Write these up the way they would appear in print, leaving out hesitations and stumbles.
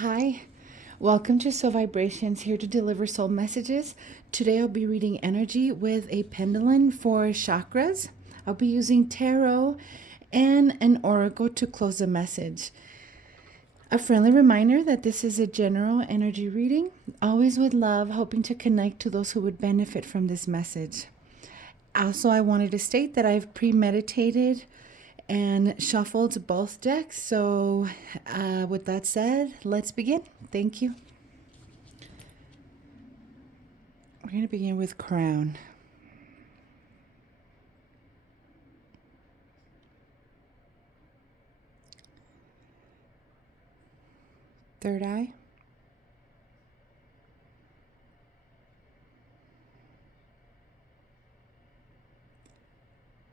Hi, welcome to Soul Vibrations, here to deliver soul messages. Today I'll be reading energy with a pendulum for chakras. I'll be using tarot and an oracle to close the message. A friendly reminder that this is a general energy reading, always with love, hoping to connect to those who would benefit from this message. Also, I wanted to state that I've premeditated and shuffled both decks. So, with that said, let's begin. Thank you. We're going to begin with Crown. Third eye.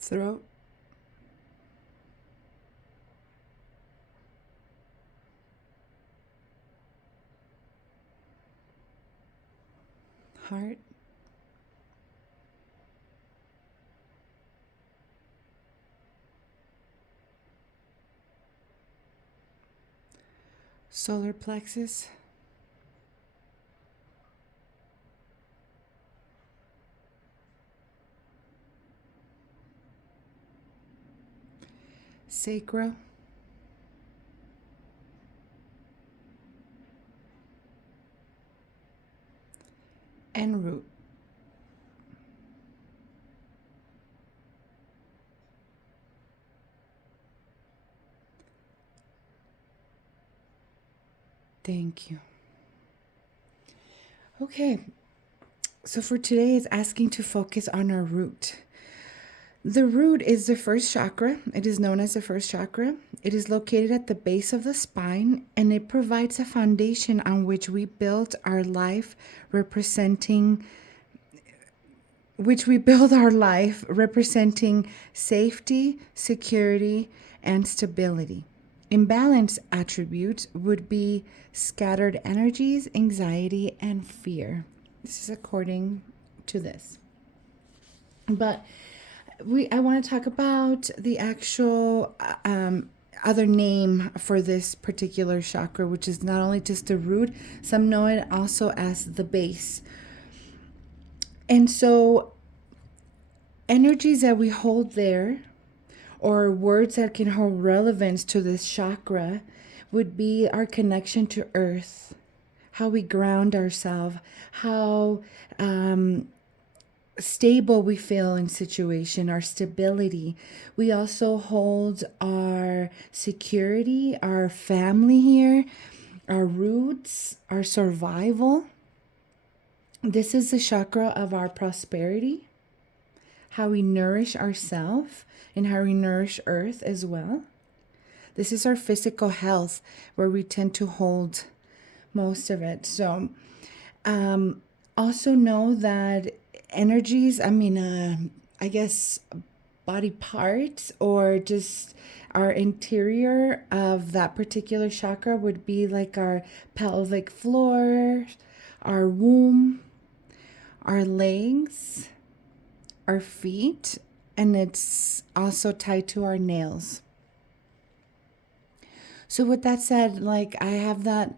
Throat. Heart. Solar plexus. Sacral. And root. Thank you. Okay, so for today is asking to focus on our root. The root is the first chakra. It is known as the first chakra. It is located at the base of the spine, and it provides a foundation on which we build our life, representing safety, security, and stability. Imbalanced attributes would be scattered energies, anxiety, and fear. This is according to this. But I want to talk about the actual other name for this particular chakra, which is not only just the root, some know it also as the base. And so energies that we hold there, or words that can hold relevance to this chakra, would be our connection to earth, how we ground ourselves, how stable we feel in situation, our stability. We also hold our security, our family here, our roots, our survival. This is the chakra of our prosperity, how we nourish ourselves and how we nourish earth as well. This is our physical health, where we tend to hold most of it. So also know that energies, I guess body parts or just our interior of that particular chakra would be like our pelvic floor, our womb, our legs, our feet, and it's also tied to our nails. So with that said, like, I have that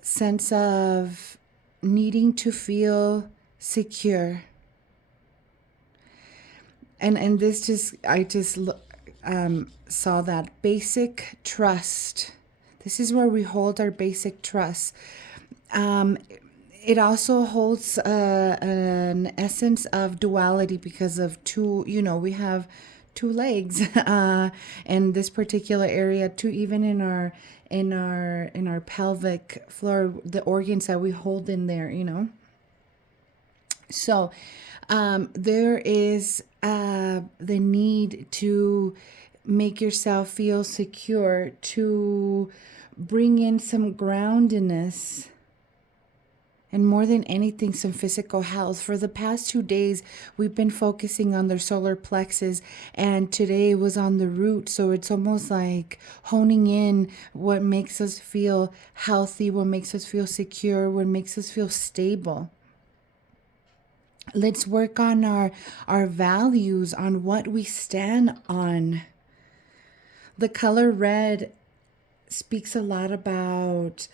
sense of needing to feel secure. And this I just saw that basic trust. This is where we hold our basic trust. It also holds an essence of duality because of two, we have two legs in this particular area, too, even in our pelvic floor, the organs that we hold in there, So there is the need to make yourself feel secure, to bring in some groundedness, and more than anything, some physical health. For the past 2 days, we've been focusing on the solar plexus, and today was on the root. So it's almost like honing in what makes us feel healthy, what makes us feel secure, what makes us feel stable. Let's work on our values, on what we stand on. The color red speaks a lot about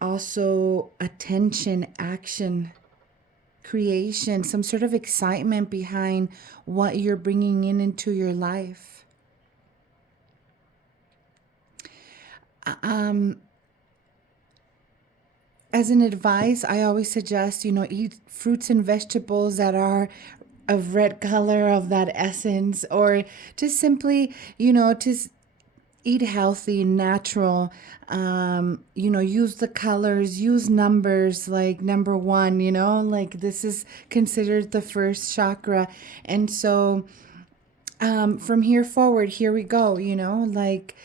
also attention, action, creation, some sort of excitement behind what you're bringing in into your life. As an advice, I always suggest, eat fruits and vegetables that are of red color, of that essence, or just simply, just eat healthy, natural. Use the colors, use numbers like number one, like this is considered the first chakra. And so from here forward, here we go, like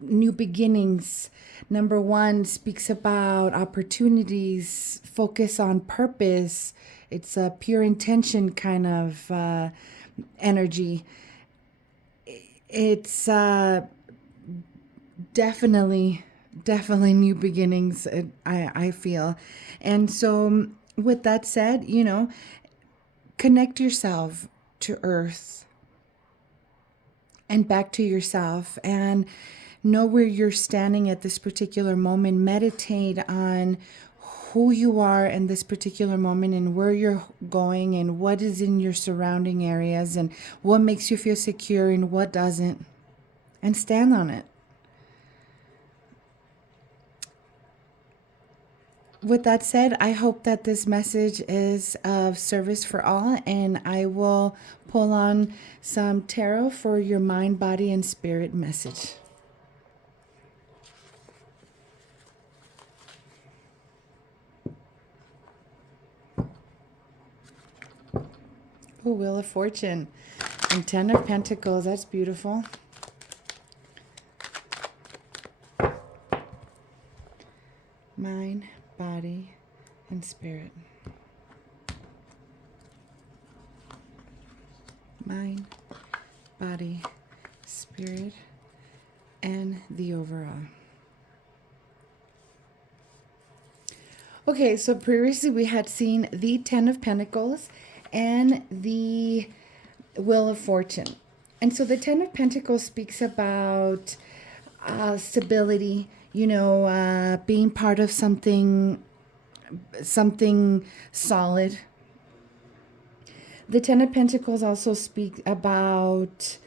new beginnings. Number one speaks about opportunities, focus on purpose. It's a pure intention kind of energy. It's definitely new beginnings, I feel. And so with that said, connect yourself to earth and back to yourself, and know where you're standing at this particular moment. Meditate on who you are in this particular moment and where you're going and what is in your surrounding areas and what makes you feel secure and what doesn't, and stand on it. With that said, I hope that this message is of service for all, and I will pull on some tarot for your mind, body, and spirit message. Oh, Wheel of Fortune and 10 of Pentacles. That's beautiful. Mind, body, and spirit. Mind, body, spirit, and the overall. Okay, so previously we had seen the 10 of Pentacles and the Wheel of Fortune. And so the 10 of Pentacles speaks about stability, being part of something solid. The 10 of Pentacles also speak about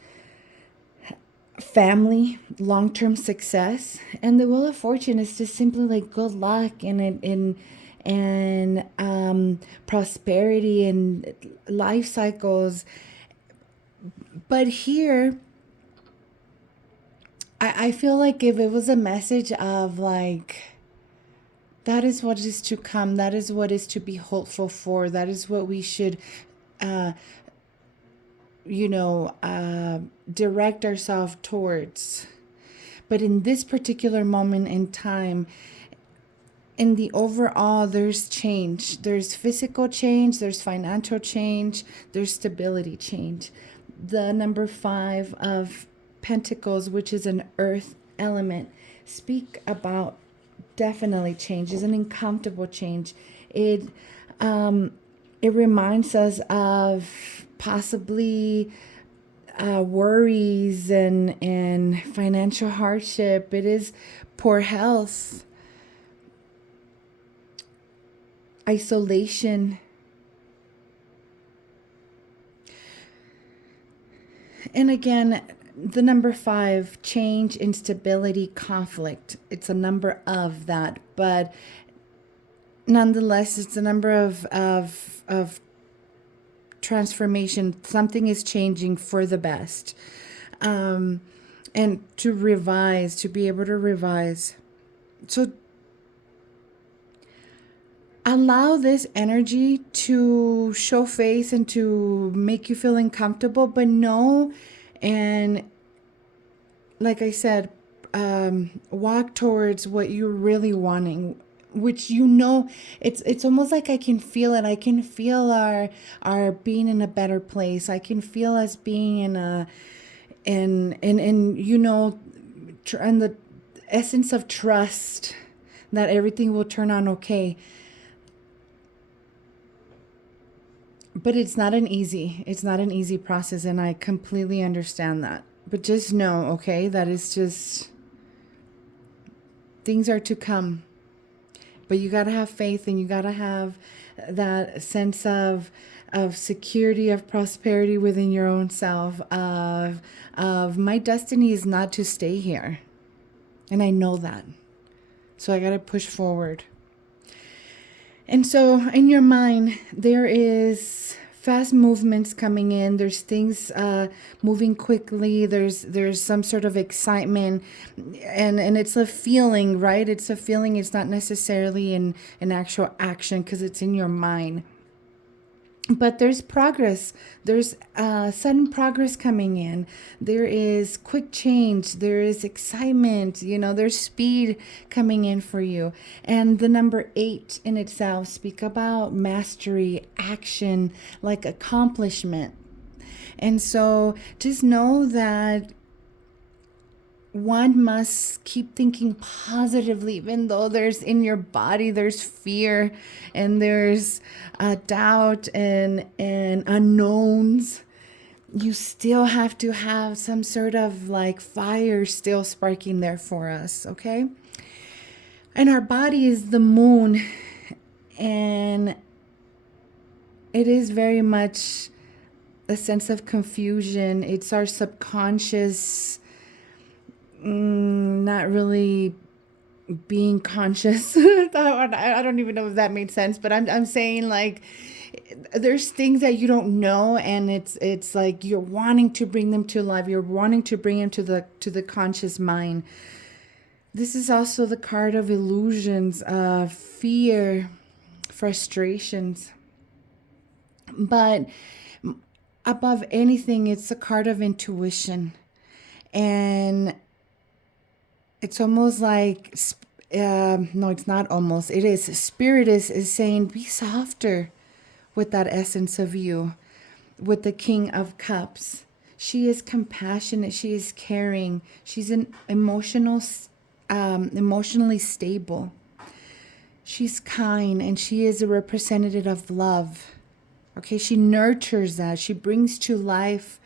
family, long-term success, and the Wheel of Fortune is just simply like good luck and prosperity and life cycles. But here, I feel like if it was a message of like, that is what is to come, that is what is to be hopeful for, that is what we should direct ourselves towards. But in this particular moment in time, in the overall, there's change. There's physical change, there's financial change, there's stability change. The number 5 of Pentacles, which is an earth element, speak about definitely change. It's an uncomfortable change. It reminds us of possibly worries and financial hardship. It is poor health, isolation. And again, the number 5, change, instability, conflict. It's a number of that, but nonetheless, it's a number of transformation. Something is changing for the best. And to revise, to be able to revise. So allow this energy to show face and to make you feel uncomfortable, but know, and like I said, walk towards what you're really wanting, which it's almost like I can feel it. I can feel our being in a better place. I can feel us being in the essence of trust that everything will turn out okay. But it's not an easy process, and I completely understand that. But just know, okay, that it's just, things are to come. But you got to have faith, and you got to have that sense of security, of prosperity within your own self, of my destiny is not to stay here. And I know that. So I got to push forward. And so in your mind, there is fast movements coming in. There's things moving quickly. There's some sort of excitement, and it's a feeling, right? It's a feeling. It's not necessarily in an actual action, because it's in your mind. But there's progress. There's sudden progress coming in. There is quick change. There is excitement. There's speed coming in for you. And the number 8 in itself speak about mastery, action, like accomplishment. And so just know that one must keep thinking positively, even though there's in your body, there's fear and there's doubt and unknowns. You still have to have some sort of like fire still sparking there for us, okay? And our body is the moon, and it is very much a sense of confusion. It's our subconscious not really being conscious. I don't even know if that made sense, but I'm saying, like, there's things that you don't know, and it's like you're wanting to bring them to life. You're wanting to bring them to the conscious mind. This is also the card of illusions, fear, frustrations. But above anything, it's a card of intuition. And it's almost like, no, it's not almost. It is. Spirit is saying, be softer with that essence of you, with the King of Cups. She is compassionate. She is caring. She's an emotionally stable. She's kind, and she is a representative of love. Okay, she nurtures that. She brings to life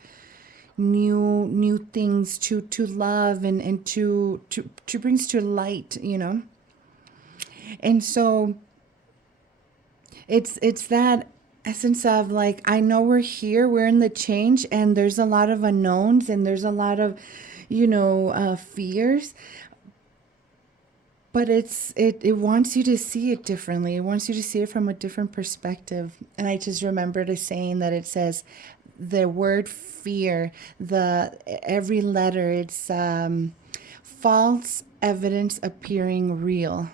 new things to love and to brings to light, And so it's that essence of, like, I know we're here, we're in the change, and there's a lot of unknowns, and there's a lot of fears, but it wants you to see it differently. It wants you to see it from a different perspective. And I just remembered a saying that it says, the word fear, every letter, it's false evidence appearing real.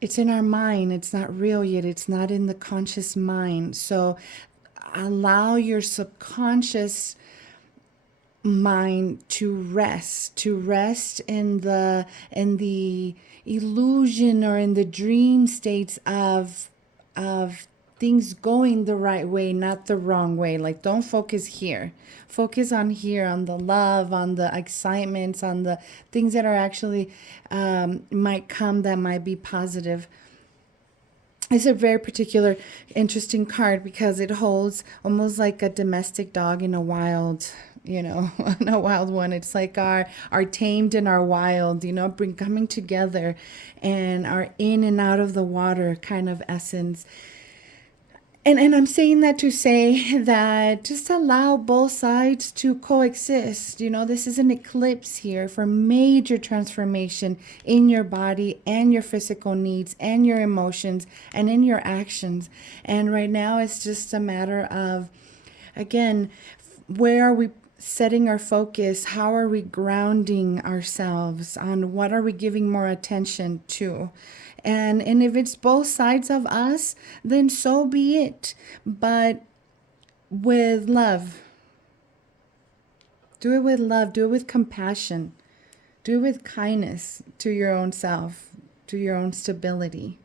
It's in our mind. It's not real yet. It's not in the conscious mind. So allow your subconscious mind to rest in the illusion or in the dream states of things going the right way, not the wrong way. Like, don't focus here. Focus on here, on the love, on the excitements, on the things that are actually might come, that might be positive. It's a very particular, interesting card because it holds almost like a domestic dog in a wild, in a wild one. It's like our tamed and our wild, coming together, and our in and out of the water kind of essence. And I'm saying that to say that just allow both sides to coexist. This is an eclipse here for major transformation in your body and your physical needs and your emotions and in your actions. And right now it's just a matter of, again, where are we setting our focus? How are we grounding ourselves? On what are we giving more attention to? And if it's both sides of us, then so be it. But with love. Do it with love. Do it with compassion. Do it with kindness to your own self, to your own stability.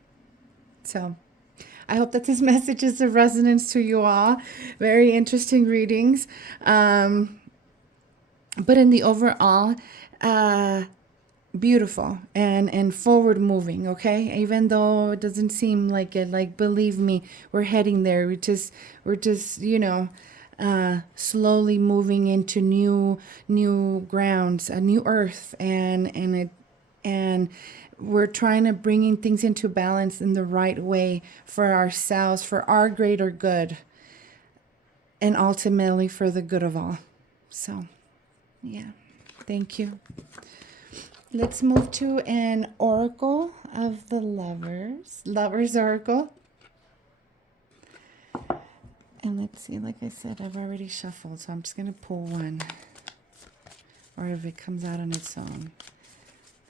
So I hope that this message is of resonance to you all. Very interesting readings. But in the overall, beautiful and forward moving, okay? Even though it doesn't seem like it, like, believe me, we're heading there. We're just slowly moving into new grounds, a new earth, and we're trying to bringing things into balance in the right way for ourselves, for our greater good, and ultimately for the good of all. So, yeah, thank you. Let's move to an oracle of the lovers oracle. And let's see, like I said, I've already shuffled, so I'm just going to pull one. Or if it comes out on its own,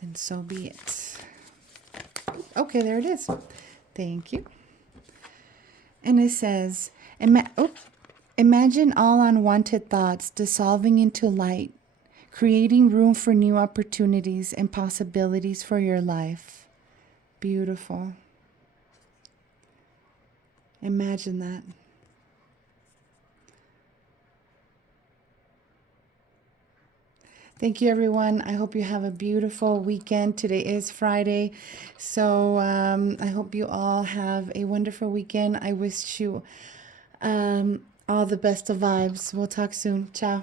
then so be it. Okay, there it is. Thank you. And it says, imagine all unwanted thoughts dissolving into light, creating room for new opportunities and possibilities for your life. Beautiful. Imagine that. Thank you, everyone. I hope you have a beautiful weekend. Today is Friday, so I hope you all have a wonderful weekend. I wish you all the best of vibes. We'll talk soon. Ciao.